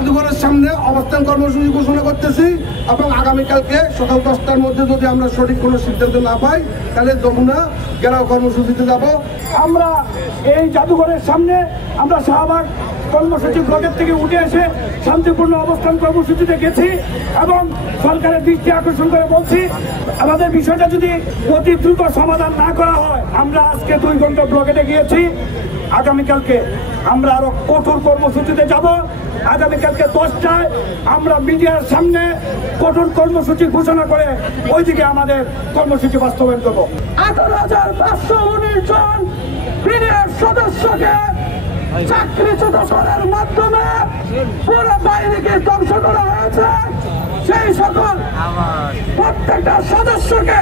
জাদুঘরের সামনে অবস্থান কর্মসূচি ঘোষণা করতেছি এবং আগামীকালকে সকাল 10টার মধ্যে যদি আমরা সঠিক কোনো সিদ্ধান্ত না পাই তাহলে যমুনা ঘেরাও কর্মসূচিতে যাব। আমরা এই জাদুঘরের সামনে আমরা শাহবাগ কর্মসূচি ব্লকের থেকে উঠে এসে শান্তিপূর্ণ অবস্থান কর্মসূচিতে গেছি এবং সরকারের দৃষ্টি আকর্ষণ করে বলছি আমাদের বিষয়টা যদি অতি দ্রুত সমাধান না করা হয়, আমরা আজকে 2 ঘন্টা ব্লকেটে গিয়েছি, আগামীকালকে আমরা আরো কঠোর কর্মসূচিতে যাব। আগামীকালকে 10টায় আমরা মিডিয়ার সামনে কঠোর কর্মসূচি ঘোষণা করে ওইদিকে আমাদের কর্মসূচি বাস্তবায়ন করবো। 18,519 জন বিডিআর সদস্যকে চাকরিচ্যুত করার মাধ্যমে পুরো বাহিনীকে ধ্বংস করা হয়েছে। সেই সকল প্রত্যেকটা সদস্যকে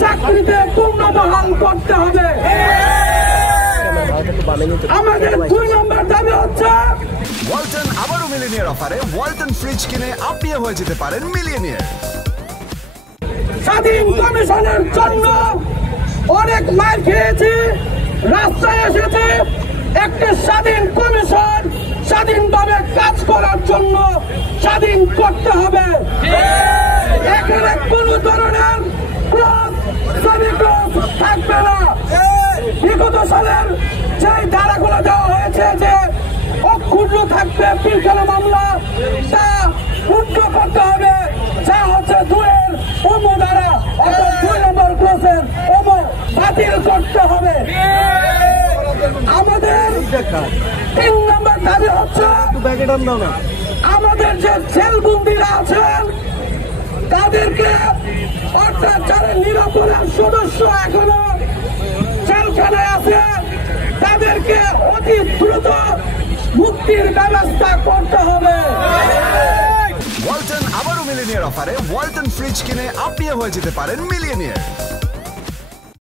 চাকরিতে পুনর্বহাল করতে হবে। আমাদের 2 নম্বর দাবি হচ্ছে ওয়ালটন আবারও মিলিয়নিয়ার অফারে ওয়ালটন ফ্রিজ কিনে আপনিও হয়ে যেতে পারেন মিলিয়নিয়ার। স্বাধীন কমিশনের জন্য অনেক মার খেয়েছি, রাস্তায় এসেছি। একটি স্বাধীন কমিশন স্বাধীনভাবে কাজ করার জন্য স্বাধীন করতে হবে। এখানে কোন ধরনের থাকবে না। বিগত সালের যে ধারাগুলো দেওয়া হয়েছে যে অক্ষুণ্ণ থাকবে পিলখানা মামলা, তা উদ্ধ করতে হবে। যা হচ্ছে 2-এর ধারা অর্থাৎ 2 নম্বর ক্লাসের বাতিল করতে হবে। আমাদের 3 নম্বর দাবি হচ্ছে আমাদের যে জেলবন্দিরা আছেন তাদেরকে অর্থাৎ যারা নিরপরাধ সদস্য এখনো জেলখানায় আছে তাদেরকে অতি দ্রুত মুক্তির ব্যবস্থা করতে হবে। ওয়ালটন আবারও মিলিয়নিয়ার অফারে ওয়ালটন ফ্রিজ কিনে আপনিও হয়ে যেতে পারেন মিলিয়নিয়ার।